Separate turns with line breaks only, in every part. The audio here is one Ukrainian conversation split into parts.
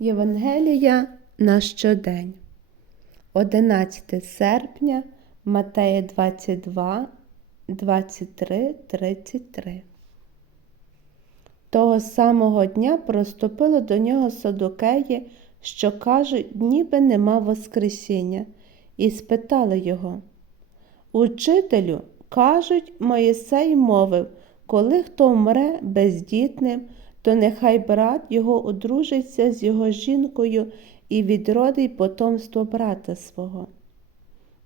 Євангелія на щодень. 11 серпня Матея 22, 23, 33. Того самого дня проступило до нього садукеї, що кажуть, ніби нема Воскресіння, і спитали його. Учителю, кажуть, Моїсей мовив, коли хто вмре бездітним, то нехай брат його одружиться з його жінкою і відродить потомство брата свого.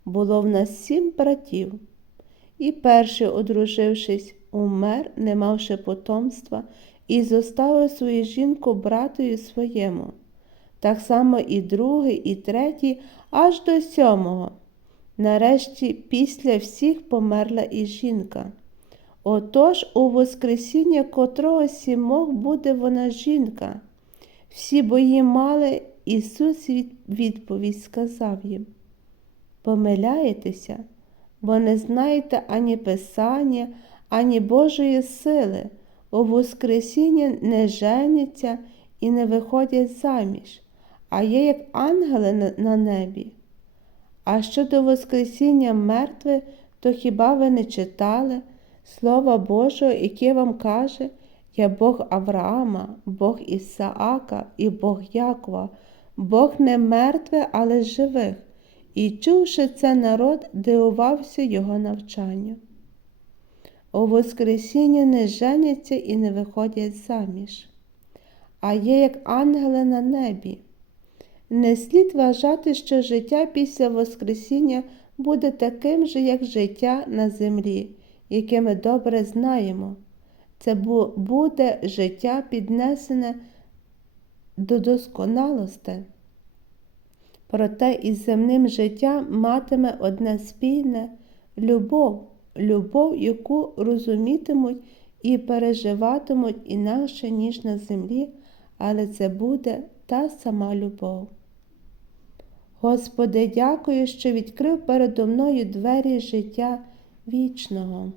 Було в нас сім братів, і перший, одружившись, умер, не мавши потомства, і зоставив свою жінку братою своєму. Так само і другий, і третій, аж до сьомого. Нарешті після всіх померла і жінка. Отож у Воскресіння котрого сімох буде вона жінка. Всі бої мали, Ісус відповідь сказав їм. Помиляєтеся, бо не знаєте ані Писання, ані Божої сили, у Воскресіння не женяться і не виходять заміж, а є як ангели на небі. А щодо Воскресіння мертвих, то хіба ви не читали Слова Божого, яке вам каже, я Бог Авраама, Бог Ісаака і Бог Якова, Бог не мертвий, але живих. І чувши це народ, дивувався його навчанню. У Воскресіння не женяться і не виходять заміж, а є як ангели на небі. Не слід вважати, що життя після Воскресіння буде таким же, як життя на землі, яке ми добре знаємо. Це буде життя піднесене до досконалості. Проте із земним життям матиме одне спільне любов, любов, яку розумітимуть і переживатимуть інакше, ніж на землі, але це буде та сама любов. Господи, дякую, що відкрив передо мною двері життя вічного.